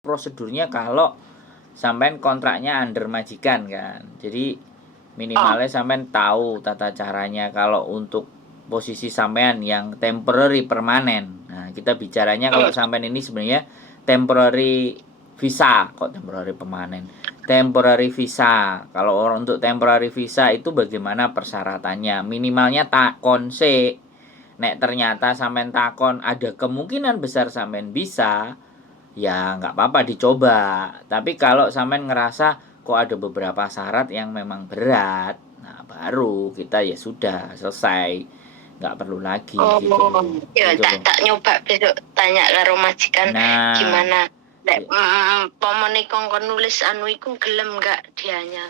prosedurnya kalau sampean kontraknya under majikan kan. Jadi minimalnya sampean tahu tata caranya kalau untuk posisi sampean yang temporary permanen. Nah, kita bicaranya kalau sampean ini sebenarnya temporary visa, kok temporary permanen. Temporary visa. Kalau orang untuk temporary visa itu bagaimana persyaratannya? Minimalnya takon sih. Nek ternyata sampean takon ada kemungkinan besar sampean bisa, ya nggak apa-apa dicoba. Tapi kalau sampean ngerasa kok ada beberapa syarat yang memang berat, nah baru kita ya sudah selesai, nggak perlu lagi gitu loh. Ya Gitu loh. tak nyoba besok tanya karo majikan Nah, gimana. Lek pomone kongkon nulis anu iku gelem enggak dianya.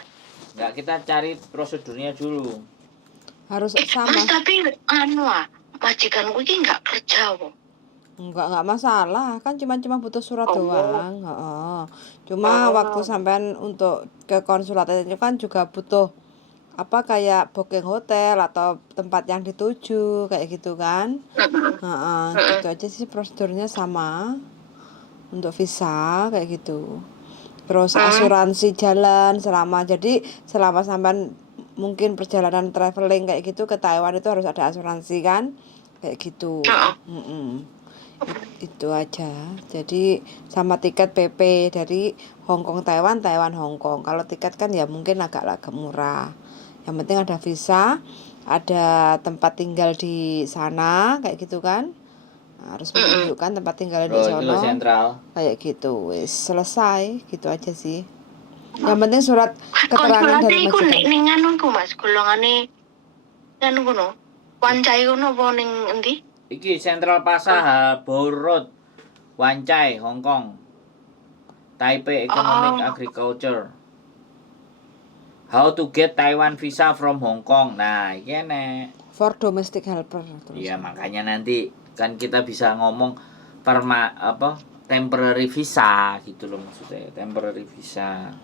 nggak, kita cari prosedurnya dulu. Harus sama. Mas tapi anu majikanku iki enggak kerja kok. Enggak masalah, kan cuma butuh surat doang. Cuma waktu sampean untuk ke konsulat itu kan juga butuh apa kayak booking hotel atau tempat yang dituju kayak gitu kan. Gitu aja sih, prosedurnya sama untuk visa kayak gitu. Terus asuransi jalan selama sampean mungkin perjalanan traveling kayak gitu ke Taiwan itu harus ada asuransi kan kayak gitu. Itu aja. Jadi sama tiket PP dari Hong Kong Taiwan, Taiwan Hong Kong. Kalau tiket kan ya mungkin agak murah. Yang penting ada visa, ada tempat tinggal di sana kayak gitu kan. Harus menunjukkan tempat tinggal di Itu sana sentral. kayak gitu. Wis selesai gitu aja sih. Yang penting surat keterangan dari majikan. majikan. Ning anu ku Mas, golongane anu kono. Wancai kono apa ning endi? Iki Central Pasaha, Bour Road, Wancai, Hong Kong. Taipei Economic Agriculture. How to get Taiwan visa from Hong Kong. Nah, ini nek. For domestic helper. Iya, makanya nanti kan kita bisa ngomong temporary visa gitu loh maksudnya, temporary visa.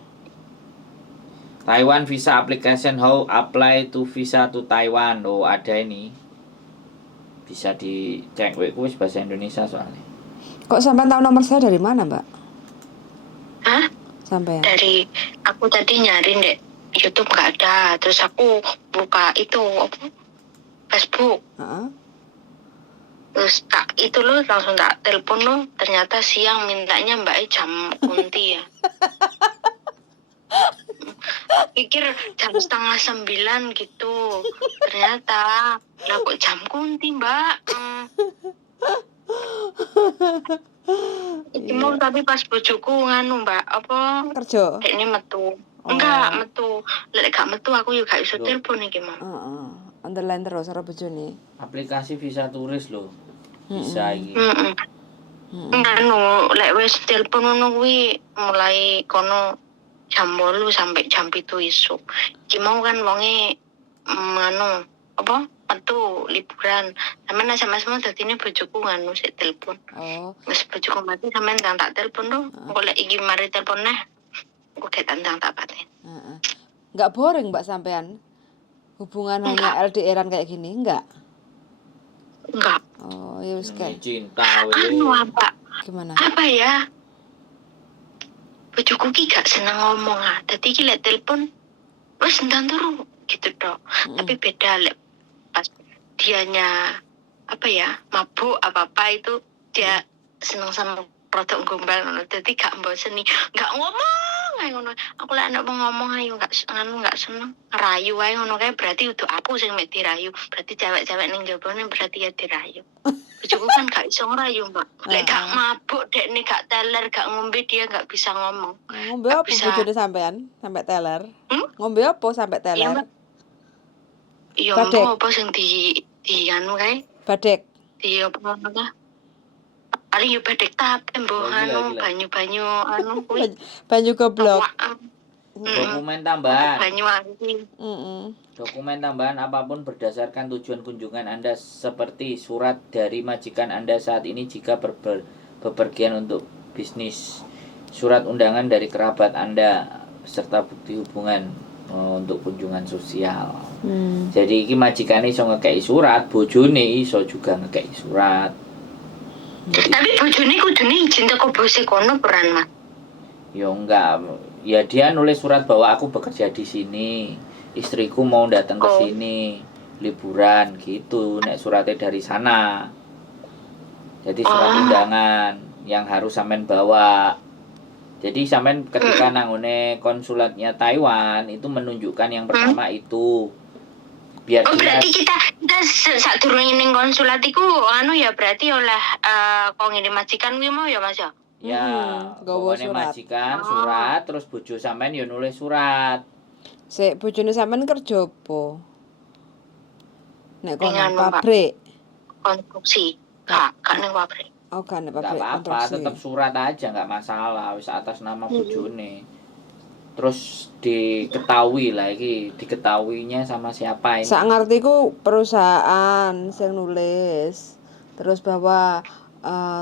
Taiwan visa application, how apply to visa to Taiwan. Oh, ada ini. Bisa dicek wis bahasa Indonesia soalnya. Kok sampai tahu nomor saya dari mana, Mbak? Hah? Sampai dari aku tadi nyari deh YouTube nggak ada, terus aku buka itu Facebook. Terus itu loh langsung tak telepon loh, ternyata siang mintanya Mbak jam kunti ya. Pikir jam 8:30 gitu, ternyata lah kok jam kunti Mbak. Mau tapi pas bojoku nganu Mbak apa kerja ini metu. Enggak metu, lek gak metu aku juga iso telepon iki Mak. Underline terus karo bojone. Aplikasi visa turis loh. Bisa iki. Anu lek wis telepon ngono kuwi mulai kono jam 8 sampai jam 7 isuk. Iki mau kan wonge anu apa metu liburan. Sampeyan SMS-mu dadine bojoku nganu sik telepon. Wis bojoku mati sampeyan tak telepon lho. Engko lek iki mari telepon neh. Engko gek tandang tak paten. Enggak boring Mbak sampean? Hubungan hanya LDR-an kayak gini, enggak? Enggak. Oh, ya wis kayak cinta anu apa? Gimana? Apa ya? Bojoku ki gak seneng ngomong dadi ki lek telepon wis entan turu gitu tok. Tapi beda lek pas dianya apa ya mabuk apa itu dia seneng sama produk gombal ngono. Dadi gak mboseni, gak ngomong ae ngono. Aku lek nek ngomong ayo gak seneng. Ngerayu ae ngono kae berarti udah aku sing mek dirayu. Berarti cewek-cewek ning jabone berarti ya dirayu. Bojoku kan gak iso ngerayu, Mbak. Lek gak mabuk dekne gak teler, gak ngombe dia gak bisa ngomong. Ngombe apa bojone sampean sampai teler? Ngombe apa sampai teler? Iya, apa sing di anu kae? Badek. Di apa namanya? Paling yo badek tapi mbok anu banyu-banyu anu kuwi. Banyu goblok. Dokumen tambahan. Banyu anti. Dokumen tambahan apapun berdasarkan tujuan kunjungan Anda seperti surat dari majikan Anda saat ini jika bepergian untuk bisnis, surat undangan dari kerabat Anda serta bukti hubungan untuk kunjungan sosial. Jadi iki majikane iso ngekeki surat, bojone iso juga ngekeki surat. Tapi bojone kudune izin teko bose kono peran Mas. Ya enggak, ya dia nulis surat bahwa aku bekerja di sini, istriku mau datang ke Oh. sini liburan gitu, nek suratnya dari sana. Jadi surat Oh. undangan yang harus sampean bawa. Jadi sampean ketika nangone konsulatnya Taiwan itu menunjukkan yang pertama itu biar Oh, dia berarti kita sadurunge ning konsulat iku anu ya berarti oleh kok ngene majikan kuwi mau ya Mas ya. ya Nggawa pokoknya surat. majikan surat terus bojo sampean ya nulis surat. Sik bojone sampean kerja apa? Nek kono Dengan Mbak pabrik. konstruksi. Kak ning pabrik. Oh, kan nek Enggak pabrik apa-apa, konstruksi. tetap surat aja nggak masalah wis atas nama bojone. Terus diketahui lah iki, diketahuinya sama siapa ini. Sak ngertiku perusahaan sing nulis. Terus bahwa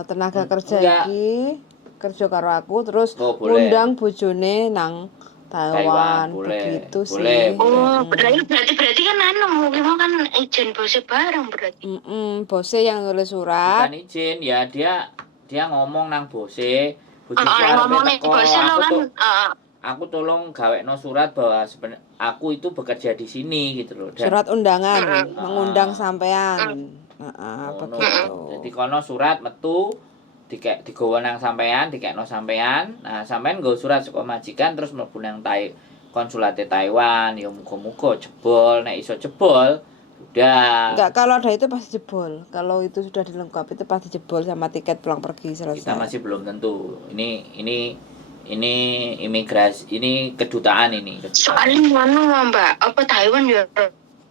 tenaga kerja Enggak. iki kerja karo aku terus Oh, boleh. ngundang bojone nang Taiwan, boleh. begitu Boleh, sih. Oh, berarti kan anu memang kan izin bose bareng berarti. Bose yang nulis surat. Bukan izin ya, dia ngomong nang bose, bojoku Nek arep ngomong ning teko, bose lo kan aku tolong gawekno surat bahwa aku itu bekerja di sini gitu loh. Dan Surat undangan mengundang sampean. ngono. Begitu. Jadi kono surat metu digawa nang sampean, dikekno sampean. Nah, sampean nggo surat saka majikan terus mlebu nang konsulate Taiwan. Ya muga-muga jebol, nek iso jebol udah. Enggak, kalau ada itu pasti jebol. Kalau itu sudah dilengkapi itu pasti jebol sama tiket pulang pergi selesai. Kita masih belum tentu. Ini imigrasi, ini kedutaan ini. soalnya anu Mbak, apa Taiwan ya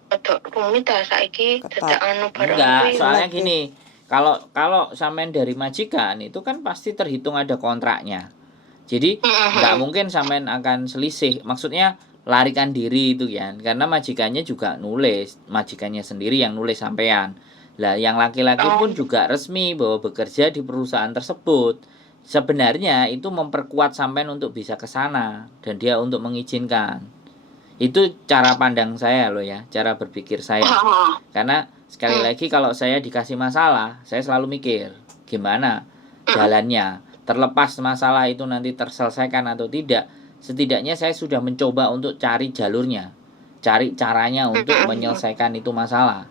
rada rumit ta saiki dadak anu barang Enggak, kuwi. soalnya gini. Kalau sampean dari majikan itu kan pasti terhitung ada kontraknya. Jadi nggak mungkin sampean akan selisih. Maksudnya larikan diri itu ya. Karena majikannya juga nulis, majikannya sendiri yang nulis sampean. Lah yang laki-laki pun juga resmi bahwa bekerja di perusahaan tersebut. Sebenarnya itu memperkuat sampean untuk bisa ke sana dan dia untuk mengizinkan. Itu cara pandang saya loh ya, cara berpikir saya. Karena sekali lagi kalau saya dikasih masalah, saya selalu mikir gimana jalannya. Terlepas masalah itu nanti terselesaikan atau tidak, setidaknya saya sudah mencoba untuk cari jalurnya, cari caranya untuk menyelesaikan itu masalah.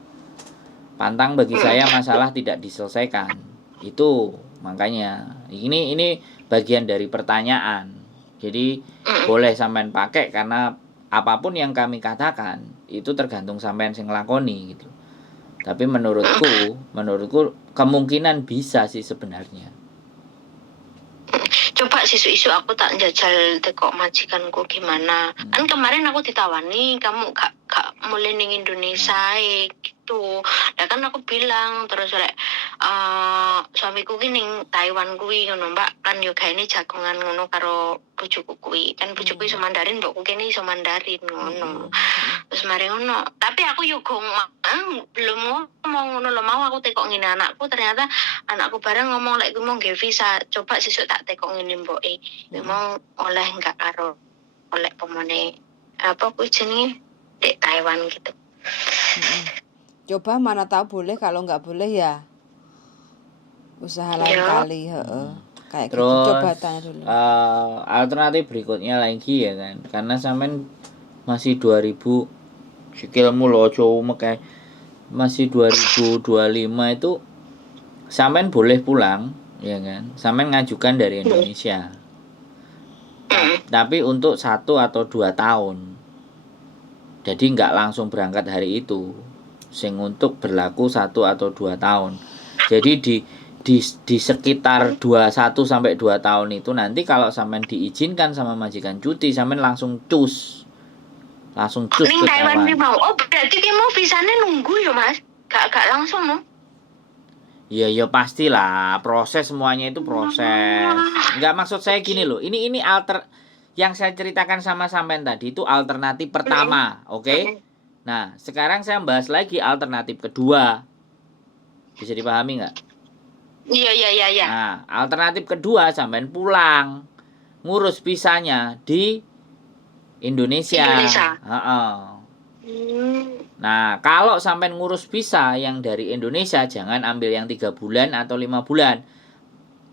Pantang bagi saya masalah tidak diselesaikan. Itu makanya ini bagian dari pertanyaan. Jadi boleh sampean pakai karena apapun yang kami katakan itu tergantung sampean sing nglakoni gitu. Tapi menurutku kemungkinan bisa sih sebenarnya. Coba isu aku tak jajal teko majikanku gimana. Kan kemarin aku ditawani kamu gak mulai ning Indonesia gitu. Ya kan aku bilang terus suamiku ki ning Taiwan kuwi ngono Mbak. Kan yo gaene jagongan ngono karo bojoku kuwi. Kan bojoku iso Mandarin, mbokku kene iso Mandarin ngono. Terus mari ngono. Tapi aku yo belum ngomong ngono lho, mau aku tekok ngene anakku, ternyata anakku bareng ngomong lek kuwi mau nggih visa, coba sesuk tak tekok ngene mboke. Memang oleh enggak karo oleh pemone apa kuwi jenenge di Taiwan gitu. Coba mana tahu boleh, kalau nggak boleh ya usaha lain kali, kayak Terus, gitu. Coba tanya dulu. Alternatif berikutnya lagi ya kan, karena sampean masih 2000 sikilmu lo cuma kayak masih 2025 itu sampean boleh pulang ya kan, sampean ngajukan dari Indonesia. Tapi untuk 1 atau 2 tahun. Jadi nggak langsung berangkat hari itu. Sing untuk berlaku 1 atau 2 tahun. Jadi di sekitar 21 sampai 2 tahun itu nanti kalau sampean diizinkan sama majikan cuti, sampean langsung cus ke Taiwan. Oh, berarti ki mau visane nunggu ya Mas? Gak langsung no? Ya pastilah, proses semuanya itu proses. Enggak, maksud saya gini loh. Ini yang saya ceritakan sama sampean tadi itu alternatif pertama, oke? Nah, sekarang saya bahas lagi alternatif kedua. Bisa dipahami nggak? Iya. Nah, alternatif kedua sampean pulang, ngurus visanya di Indonesia. Nah, kalau sampean ngurus visa yang dari Indonesia, jangan ambil yang 3 bulan atau 5 bulan.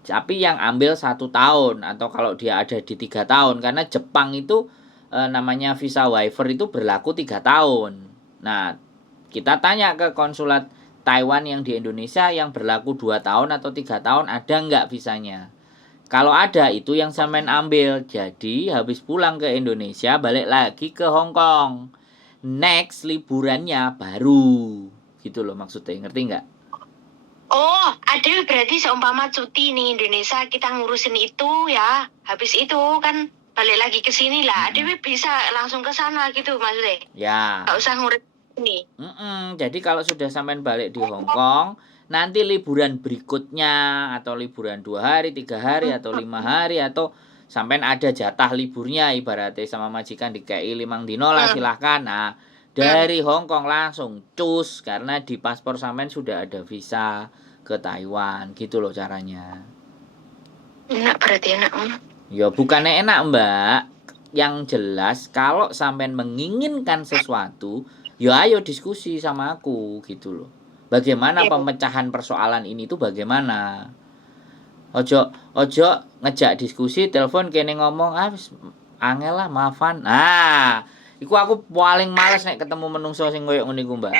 Tapi yang ambil 1 tahun atau kalau dia ada di 3 tahun, karena Jepang itu namanya visa waiver itu berlaku 3 tahun. Nah, kita tanya ke konsulat Taiwan yang di Indonesia yang berlaku 2 tahun atau 3 tahun, ada nggak visanya? Kalau ada, itu yang sampean ambil. Jadi habis pulang ke Indonesia balik lagi ke Hong Kong. Next liburannya baru. Gitu loh maksudnya, ngerti nggak? Oh, ada berarti seumpama cuti nih Indonesia kita ngurusin itu ya. Habis itu kan balik lagi ke sini lah. Ada bisa langsung ke sana gitu maksudnya. Ya. Nggak usah ngurus ini. Jadi kalau sudah sampean balik di Hong Kong, nanti liburan berikutnya atau liburan 2 hari, 3 hari atau 5 hari atau sampean ada jatah liburnya ibaratnya sama majikan DKI 5 dino lah silahkan. Nah, dari Hong Kong langsung cus karena di paspor sampean sudah ada visa ke Taiwan gitu loh caranya. Enak berarti enak. Ya bukannya enak Mbak. Yang jelas kalau sampean menginginkan sesuatu, ya ayo diskusi sama aku gitu loh. Bagaimana pemecahan persoalan ini tuh bagaimana? Ojo ngejak diskusi, telepon kene ngomong, wis angel lah maafan. Nah, iku aku paling males nek ketemu menungso sing koyo ngene iku, Mbak.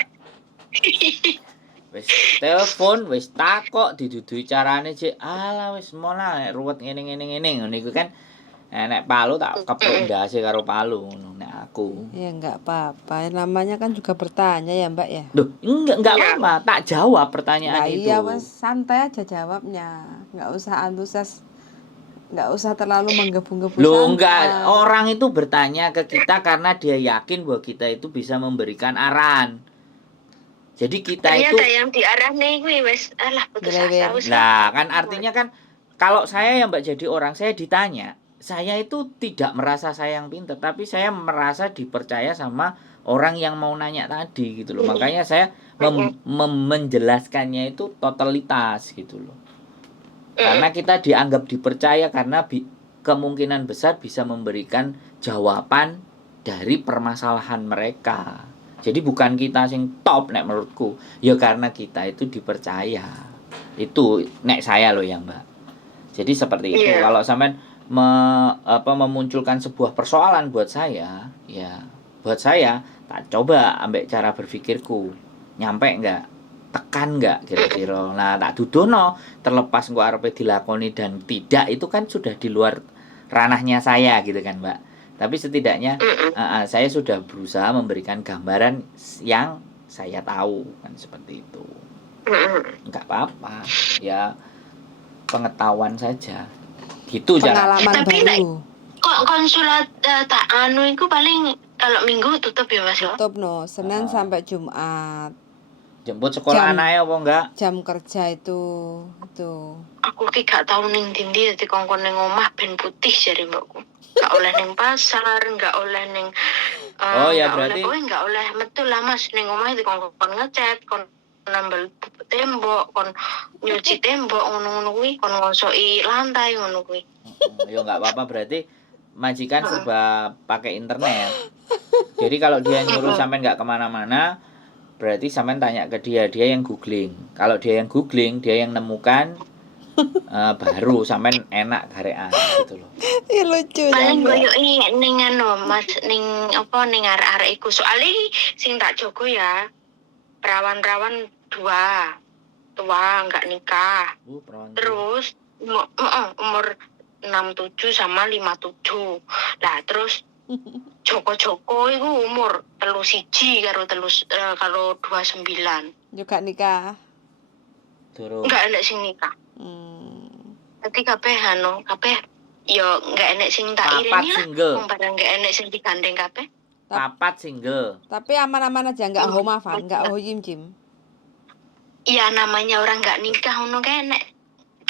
Wis telepon, wis takok didudui carane cek, alah wis mola nek ruwet ngene ngono iku kan. Nek palu tak kepruk ndase karo palu ngono nek aku. Ya enggak apa-apa. Namanya kan juga bertanya ya, Mbak ya. Loh, enggak apa-apa, tak jawab pertanyaan Nah, itu. iya, Mas, santai aja jawabnya. Enggak usah antusias. Enggak usah terlalu menggebu-gebu. Loh, enggak. Orang itu bertanya ke kita karena dia yakin bahwa kita itu bisa memberikan arahan. Jadi kita ternyata itu yang diarah nih gue wes alah putus asa wes. Nah, kan artinya kan kalau saya yang Mbak jadi orang, saya ditanya, saya itu tidak merasa saya yang pintar, tapi saya merasa dipercaya sama orang yang mau nanya tadi gitu loh. Makanya saya menjelaskannya itu totalitas gitu loh. Karena kita dianggap dipercaya karena kemungkinan besar bisa memberikan jawaban dari permasalahan mereka. Jadi bukan kita sing top nek menurutku, ya karena kita itu dipercaya. Itu nek saya loh ya Mbak. Jadi seperti itu. Kalau sampean memunculkan sebuah persoalan buat saya, ya buat saya tak coba ambek cara berpikirku, nyampe enggak, tekan enggak kira-kira. Nah tak dudono, terlepas engko arepe dilakoni dan tidak, itu kan sudah di luar ranahnya saya gitu kan Mbak. Tapi setidaknya saya sudah berusaha memberikan gambaran yang saya tahu kan seperti itu. Enggak apa-apa, ya pengetahuan saja. Gitu pengalaman tapi baru. Kok konsulat tak anu itu paling kalau minggu tutup ya Mas? Tutup no, Senin sampai Jumat. Jemput sekolah anaknya apa enggak? Jam kerja itu. Aku ki gak tau ning ndi dadi kongkon ning omah ben putih jare mbakku. Gak oleh ning pasar, gak oleh ning oh ya berarti gak oleh metu lah Mas ning omah di kongkon ngecat, kon nambel tembok, kon nyuci tembok ngono-ngono kuwi, kon ngosoki lantai ngono kuwi. Ya enggak apa-apa berarti majikan serba pakai internet. Jadi kalau dia nyuruh sampean enggak kemana-mana, berarti sampean tanya ke dia yang googling. Kalau dia yang googling, dia yang nemukan baru sampean enak garekan gitu loh. Ih lucu. Paling koyo ning anu Mas ning apa ning arek-arek iku soalnya sing tak jogo ya perawan-perawan 2 tua enggak nikah. Terus umur 67 sama 57. Lah terus Joko-Joko itu umur 31 karo 29. Juga nikah. Durung. Enggak enek sing nikah. Dadi kabeh ya enggak enek sing tak irini lah. Wong barang enggak enek sing digandeng kabeh. 4 single. Tapi aman-aman aja, enggak homafan, enggak hoyim-jim. Iya namanya orang enggak nikah ngono kae enek.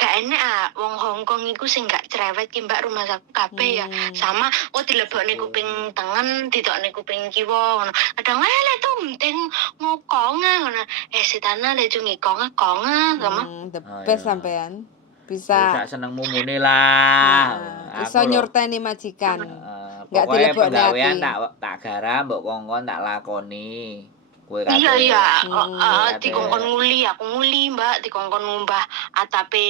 Gak enak wong Hongkong iku sing gak cerewet ki Mbak rumah aku kabeh ya. Sama dilebokne kuping tengen, ditokne kuping kiwa ngono. Kadang lek to penting ngokong ngono. Setana le jungi konga sama. The best sampean. Bisa senengmu mune lah. Bisa nyurteni majikan. Enggak dilebokne ati. Tak garam mbok kongkon tak lakoni. Kowe Iya kate iya, kate dikongkon nguli, aku nguli Mbak, dikongkon ngumbah atape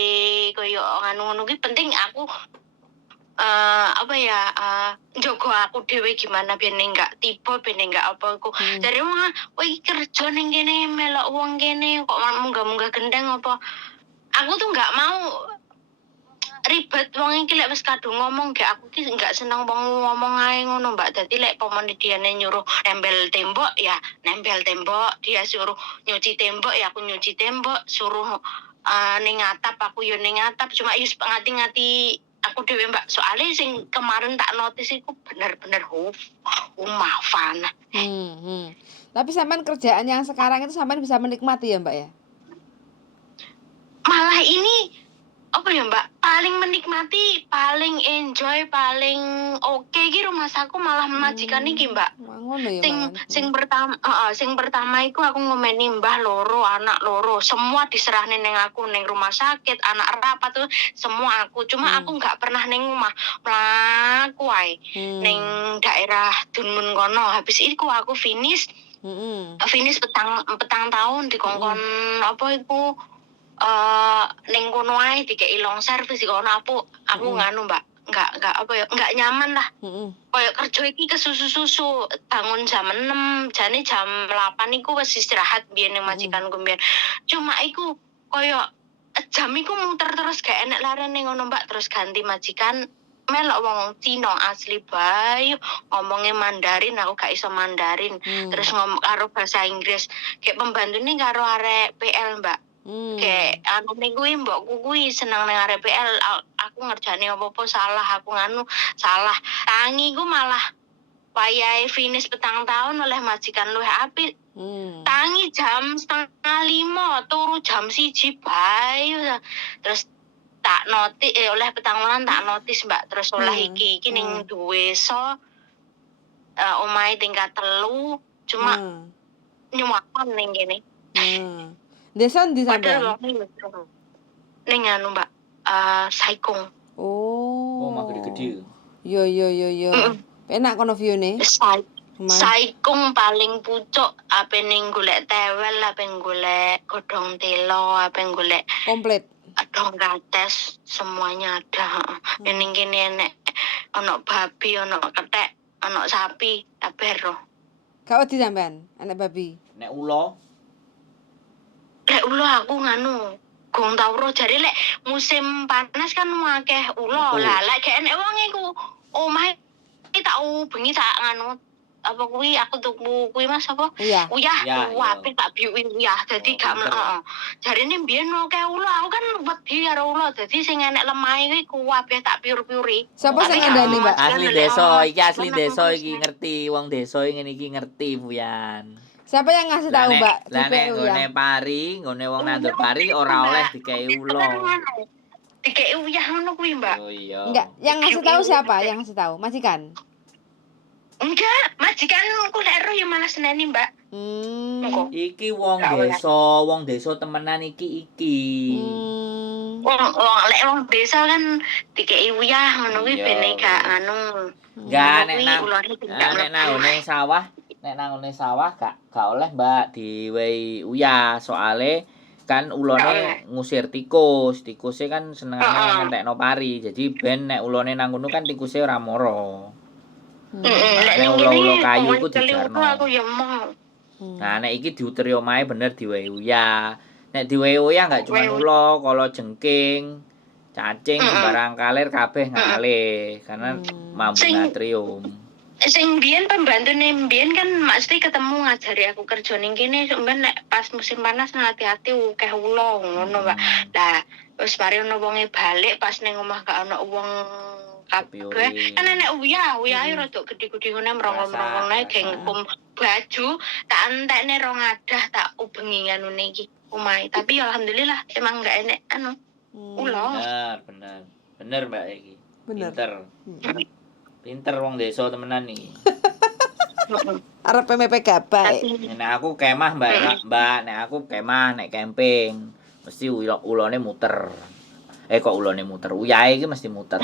koyo ngono ki penting aku apa ya, njogo aku dhewe gimana biar enggak tiba, biar enggak apa iku. Jare wong, "Kowe iki kerja ning kene melok wong kene kok munggah-munggah gendeng apa?" Aku tuh nggak mau ribet wong iki lek wis kadung ngomong gek aku ki nggak seneng wong ngomong ae ngono Mbak. Dadi lek pomone diane nyuruh nempel tembok ya nempel tembok, dia suruh nyuci tembok ya aku nyuci tembok, suruh ning atap aku yo ning atap, cuma yo ngati-ngati aku dhewe Mbak. Soalnya sing kemarin tak notice iku bener-bener mafan. Tapi sampean kerjaan yang sekarang itu sampean bisa menikmati ya Mbak ya? Malah ini apa ya Mbak, paling menikmati, paling enjoy, paling oke iki rumah saku malah majikan iki Mbak. Ngono ya Sing malah. sing pertama iku aku ngomeni mbah loro, anak loro, semua diserahne ning aku ning rumah sakit, anak rapat tuh semua aku. Cuma aku nggak pernah ning omah, mlaku ae ning daerah Dunmun kono. Habis iku aku finish petang tahun dikongkon apa iku ning kono ae dikei long service kono aku nganu Mbak, enggak apa ya, enggak nyaman lah. Kayak kerja iki kesusu-susu, bangun jam 6, jane jam 8 iku wis istirahat biyen ning majikanku mbiyen. Cuma iku koyo jam iku muter terus gak enek larene ngono Mbak, terus ganti majikan melok wong Cina asli bae ngomongnya Mandarin, aku gak iso Mandarin. Terus ngomong karo bahasa Inggris, kayak pembantune karo arek PL Mbak. Kayak anu ning kuwi mbokku kuwi seneng ning arek PL, aku ngerjani apa-apa salah, aku nganu salah. Tangi ku malah wayahe finish petang tahun oleh majikan luwih apik. Tangi jam 4:30, turu jam 1 bae. Terus tak notis oleh petang wulan tak notis Mbak, terus oleh iki ning duwe omahe tingkat 3, cuma nyuwakan ning kene. Desa ndi sampean? Ning anu Mbak, Saikung. Oh. mah gede-gede. Yo. Enak kono view-ne. Saikung paling pucuk, ape ning golek tewel, ape golek godhong telo, ape golek Komplit. dong kates, semuanya ada. Ning kene enek ono babi, ono kethek, ono sapi, kabeh ro. Gak wedi sampean enek babi. Nek ula Lek ula aku nganu gong tau ro, jare lek musim panas kan akeh ula. Lah lek gak enek wong iku omahe tak bengi tak nganu apa kuwi aku tuku kuwi Mas apa? Uyah, apik tak biuki uyah. Dadi gak jarine mbiyen akeh ula, aku kan wedi karo ula. Dadi sing enek lemahe kuwi kuwabeh tak piur-piuri. Sapa sing ngandani, Mbak? asli desa iki ngerti, wong desa ngene iki ngerti Puyan. Siapa yang ngasih tahu Mbak? Lah nek nggone pari, nggone wong nandur pari ora oleh dikei ula. Dikei uyah ngono kuwi Mbak. Oh iya. Enggak, yang ngasih tahu siapa? Yang ngasih tahu majikan? Enggak, majikanku lek ero ya malah seneni Mbak. Iki wong desa temenan iki. Wong desa kan dikei uyah ngono kuwi ben gak anu. Enggak nek nang sawah gak oleh Mbak diwehi uyah, soale kan ulone ngusir tikusnya kan senengane ngentekno pari. Jadi ben nek ulone nang ngono kan tikusnya ora moro. Nek ulo-ulo kayu iku dijarno. Nah nek iki diuteri omahe bener diwehi uyah. Nek diwehi uyah gak cuma ulo, kala jengking, cacing, sembarang kalir kabeh ngalih karena mambu natrium. Sing biyen pembantune biyen kan mesti ketemu ngajari aku kerja ning kene, sampeyan nek pas musim panas hati-hati akeh ula ngono, Pak. Lah wis mari ono wonge balik pas ning omah gak ono wong kabeh. Kan enek uyahe rada gede-gede ngene merongkong-merongkong nae gengkum baju, tak entekne rong adah tak ubengi nganune iki omahe. Tapi alhamdulillah emang gak enek anu ula. Bener Mbak iki. Pinter wong desa temenan iki. Arep PMP gabae. Nek aku kemah Mbak, nek aku kemah nek camping mesti ulone muter. Kok ulone muter? Uyahe iki mesti muter.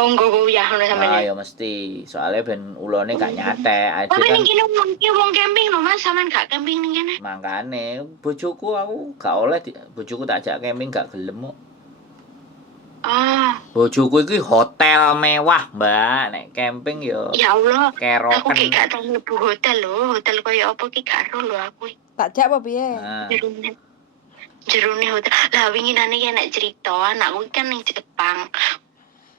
Oh, nggo ya ngono Nah, sampeyan. ya mesti. Soalnya ben ulone gak nyatek. Ade Tapi kan ning kene wong camping lho Mas, sampean gak camping ning kene. mangkane bojoku aku gak oleh bojoku tak ajak camping gak gelem kok. Ah, Bojoku iki hotel mewah, Mbak. Nek camping yo ya Allah. Aku keroken. gak tau mlebu hotel lho. Hotel koyo apa ki gak ero lho aku. Tak jak apa piye? Nah, Jerone hotel. Lah winginane ki nek cerita anakku kan ning Jepang.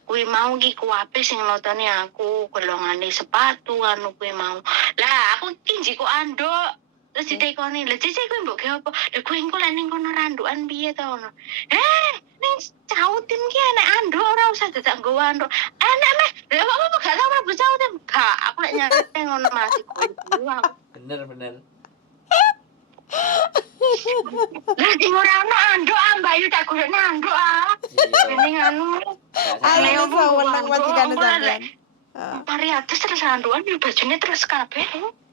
Kuwi mau ki kuwape sing nontonne aku, golongane sepatu anu kuwi mau. Lah aku ki njiko anduk. Terus ditekoni, "Lah Cici kuwi mbok gawe apa?" Lah kuwi engko lek ning kono randukan piye to ngono. Ning cautin ki enek anduk ora usah dadak nggowo anduk. Enek meh. Lah kok apa gak tau mlebu cautin? Gak, aku lek nyate ngono masih kuwi aku. bener. Lah sing ora ono anduk Bayu tak golekne anduk Iya. Ning anu. Aku Ayo, iso Bu, menang Bu, majikane Bu, sampean. Mari atus terus andukan di bajunya terus kabeh.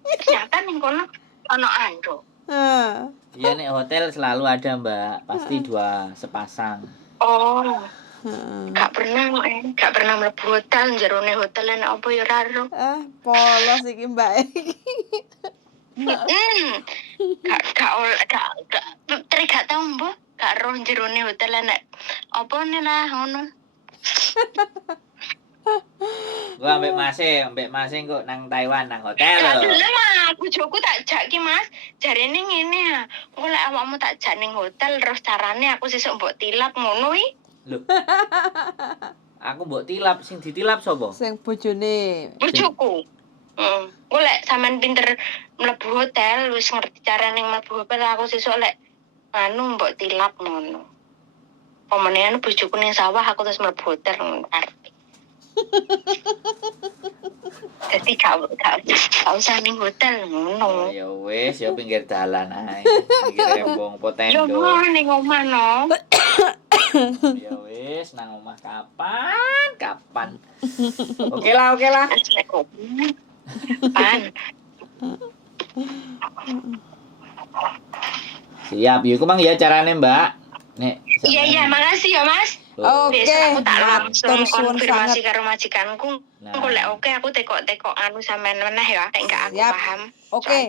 Ternyata ning kono ono anduk. Heeh. Iya nek hotel selalu ada, Mbak. Pasti 2 sepasang. Oh, Heeh. gak pernah mlebu hotel, jerone hotel enak apa ya ora ero. Polos iki Mbak. Gak tau mbok, gak roh jerone hotel enak apa nih lah ngono. Gua ambek Mase kok nang Taiwan nang hotel. Aduh lah, bojoku tak jak ki Mas. Jarene ngene ya. Kok lek awakmu tak jak ning hotel terus carane aku sesuk mbok tilap ngono iki. Loh. Aku mbok tilap, sing ditilap sapa? Sing bojone. Bojoku. Kok lek sampean pinter mlebu hotel wis ngerti carane mlebu hotel aku sesuk lek anu mbok tilap ngono. Pemenehan bojoku ning sawah aku terus mlebu hotel ngono arti. Jadi gak usah ning hotel ngono. Ya wis, ya pinggir dalan ae. Pinggir rembong Yo potendo. mau ning omah no. Ya wis, nang omah kapan. Oke lah. Pan. Siap, yuk mang ya carane, Mbak. Nek. Iya, makasih ya, Mas. Oke, Besok aku tak langsung matur suwun konfirmasi sangat. karo majikanku. Nah. Engko lek oke aku tekok-tekok anu sampean meneh ya, nek gak aku Siap. paham. Oke.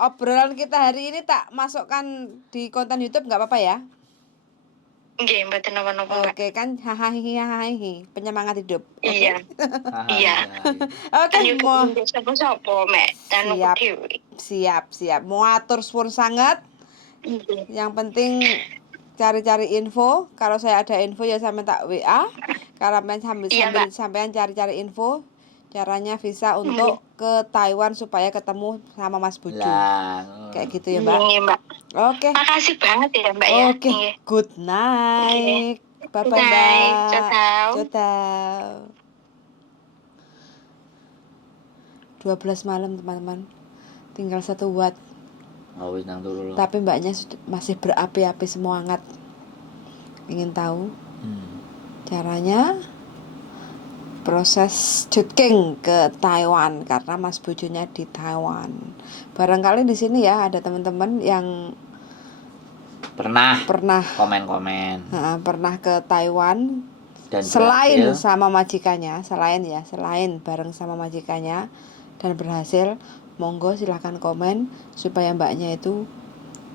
Obrolan kita hari ini tak masukkan di konten YouTube nggak apa-apa ya? Nggih, mboten napa-napa, Mbak. Oke kan, hahaha, penyemangat hidup. Oke? Iya. Iya. Oke, mau Sapa-sapa, Mek? Anu Siap. dhewe. siap. Mau atur suwun sangat. Yang penting cari-cari info. Kalau saya ada info ya sampean tak WA. Kalau Iya, sampean cari-cari info caranya visa untuk ke Taiwan supaya ketemu sama Mas Buju. Lah. Kayak gitu ya, Mbak. Nggih, Mbak. Oke. Makasih banget ya, Mbak ya. Oke. Nggih. Good night. Bye bye, Good night. Mbak. Ciao. Ciao. 12 malam, teman-teman. Tinggal 1 watt. Oh, wis nang turu. Tapi mbaknya masih berapi-api semangat. Ingin tahu caranya proses jutking ke Taiwan karena Mas Bujunya di Taiwan. Barangkali di sini ya ada teman-teman yang Pernah pernah komen-komen pernah ke Taiwan dan selain berhasil. sama majikannya, selain bareng sama majikannya dan berhasil. Monggo silahkan komen supaya mbaknya itu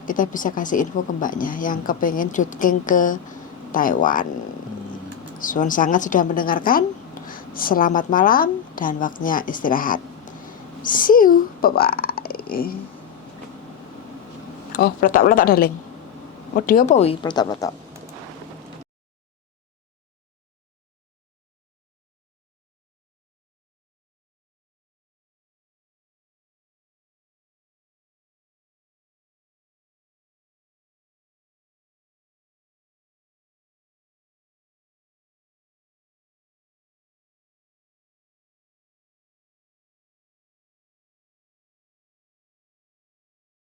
kita bisa kasih info ke mbaknya yang kepengen jutking ke Taiwan. Suwun sangat sudah mendengarkan. Selamat malam dan waktunya istirahat. See you, bye-bye. Oh, peletak-peletak darling. Oh, dia apa wi peletak-peletak?